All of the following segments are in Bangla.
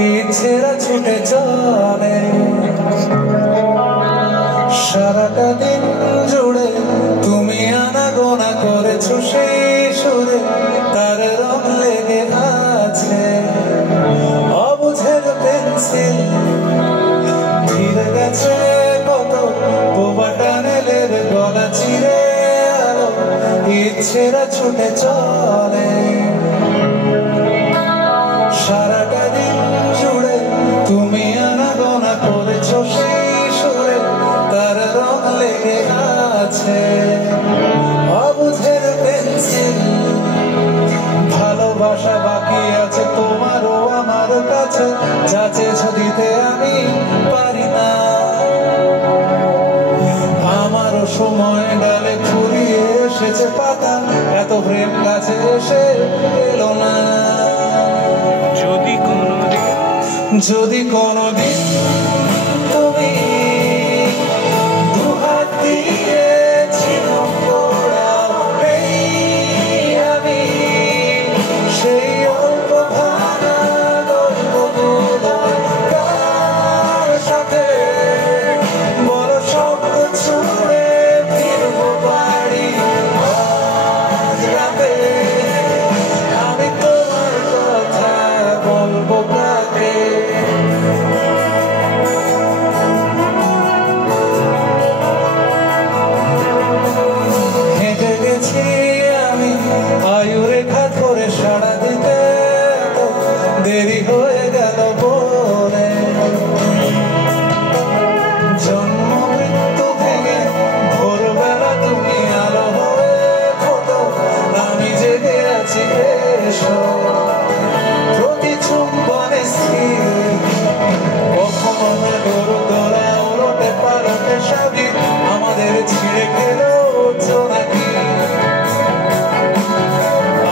ইচ্ছেরা ছুটে চলে সারাটা দিন জুড়ে তুমি আনাগোনা করেছো সেই সুরে তার রং লেগে আছে অবুঝের পেন্সিল ধীরে গেছে কত বোবা টানেলের গলা চিরে আলো ইচ্ছেরা ছুটে চলে সারাটা দিন জুড়ে তুমি আনাগোনা করেছো সেই সুরে তার রং লেগে আছে অবুঝের পেন্সিল ভালোবাসা বাকি আছে তোমারও আমার কাছে যা চেয়েছো দিতে আমি পারি না আমারও সময় ডালে ফুরিয়ে এসেছে পাতা এত প্রেম কাছে এসে এলো না যদি কোনোদিন তুমি দুহাত দিয়ে ছিলাম গোড়াতেই আমি সেই অল্প ভাঙা গল্পগুলোর কার সাথে বড় শব্দ ছুঁড়ে ফিরবো বাড়ি আজ রাতে আমি তোমার কথা বলবো কাকে হেঁটে গেছি আমি আয়ুরেখা ধরে সাড়া দিতে তো দেরি হয়ে গেল বলে জন্ম মৃত্যু থেকে ভোরবেলা তুমি আলো হয়ে ফোটো আমি জেগে আছি এসো প্রতি চুম্বনে কখনো গরু দোলা ওলটে পালটে সবই আমাদের ছিঁড়ে খেলো নাকি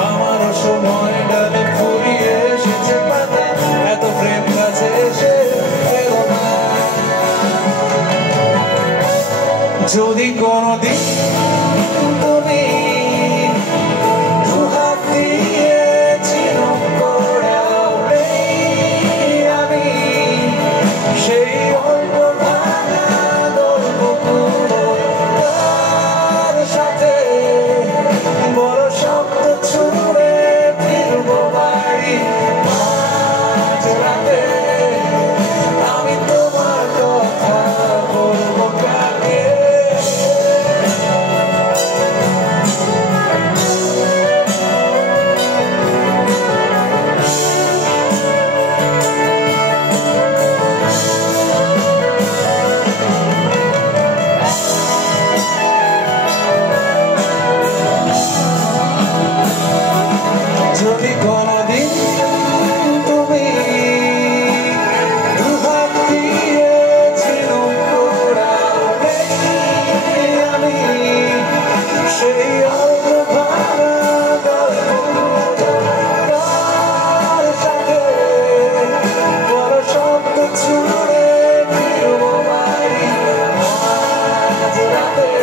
আমারও সময় ডালে ফুরিয়ে এসেছে পাতা এত প্রেম কাছে এসে এলো না যদি কোনোদিন তুমি দুহাত দিয়ে ছিলাম গোড়াতেই আমি সেই অল্প ভাঙা গল্পগুলোর কার সাথে বড় শব্দ ছুঁড়ে ফিরবো বাড়ি আজ রাতে আমি তোমার কথা বলবো কাকে যদি কোনোদিন তুমি দুহাত দিয়ে ছিলাম গোড়াতেই আমি সেই অল্প ভাঙা গল্পগুলোর কার সাথে বড় শব্দ ছুঁড়ে ফিরবো বাড়ি আজ রাতে